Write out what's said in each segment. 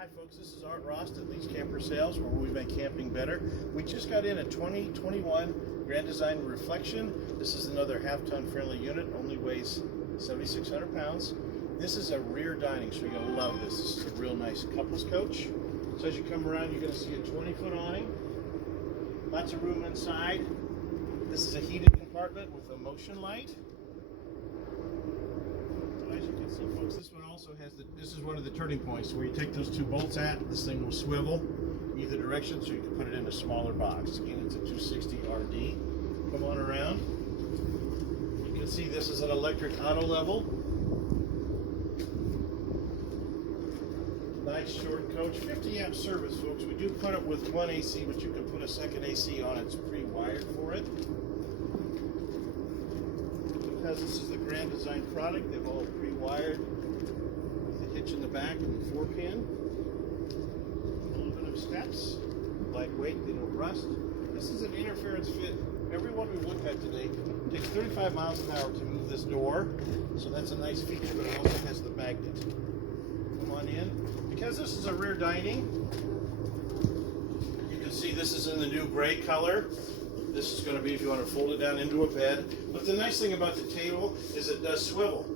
Hi folks, this is Art Ross at Leach Camper Sales, where we make camping better. We just got in a 2021 Grand Design Reflection. This is another half-ton friendly unit, only weighs 7,600 pounds. This is a rear dining, so you're going to love this. This is a real nice couples coach. So as you come around, you're going to see a 20-foot awning. Lots of room inside. This is a heated compartment with a motion light. As you can see, folks, this one also has this is one of the turning points where you take those two bolts at. This thing will swivel either direction, so you can put it in a smaller box. Again, it's a 260 RD. Come on around. You can see this is an electric auto level. Nice short coach, 50 amp service, folks. We do put it with one AC, but you can put a second AC on it. It's pre-wired for it. Because this is the Grand Design product, they've all pre-wired with the hitch in the back and the 4-pin. Aluminum steps, lightweight, they don't rust. This is an interference fit. Every one we've looked at today takes 35 miles an hour to move this door, so that's a nice feature, but it also has the magnet. Come on in. Because this is a rear dining, you can see this is in the new gray color. This is going to be if you want to fold it down into a bed. But the nice thing about the table is it does swivel.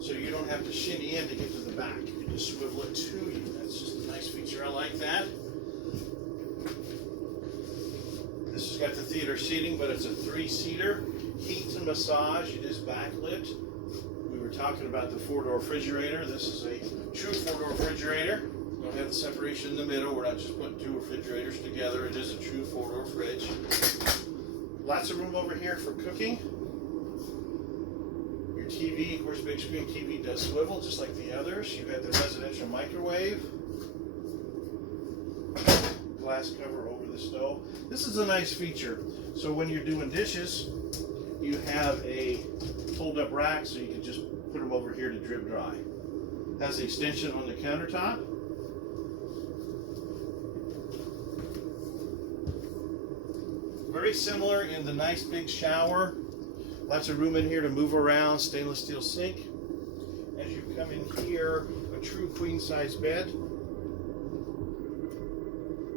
So you don't have to shinny in to get to the back. You can just swivel it to you. That's just a nice feature. I like that. This has got the theater seating, but it's a 3-seater. Heat and massage. It is backlit. We were talking about the 4-door refrigerator. This is a true 4-door refrigerator. Don't have the separation in the middle. We're not just putting two refrigerators together. It is a true 4-door fridge. Lots of room over here for cooking. Your TV, of course, big screen TV does swivel just like the others. You've got the residential microwave. Glass cover over the stove. This is a nice feature. So when you're doing dishes, you have a fold-up rack, so you can just put them over here to drip dry. Has the extension on the countertop. Very similar in the nice big shower. Lots of room in here to move around. Stainless steel sink. As you come in here, a true queen size bed.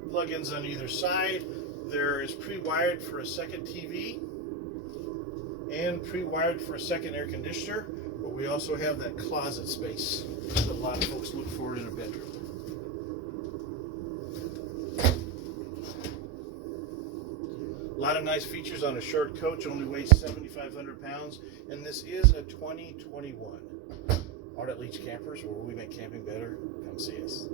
Plug-ins on either side. There is pre-wired for a second TV and pre-wired for a second air conditioner, but we also have that closet space that a lot of folks look for in a bedroom. A lot of nice features on a short coach, only weighs 7,500 pounds, and this is a 2021. Art at Leach Campers, where we make camping better. Come see us.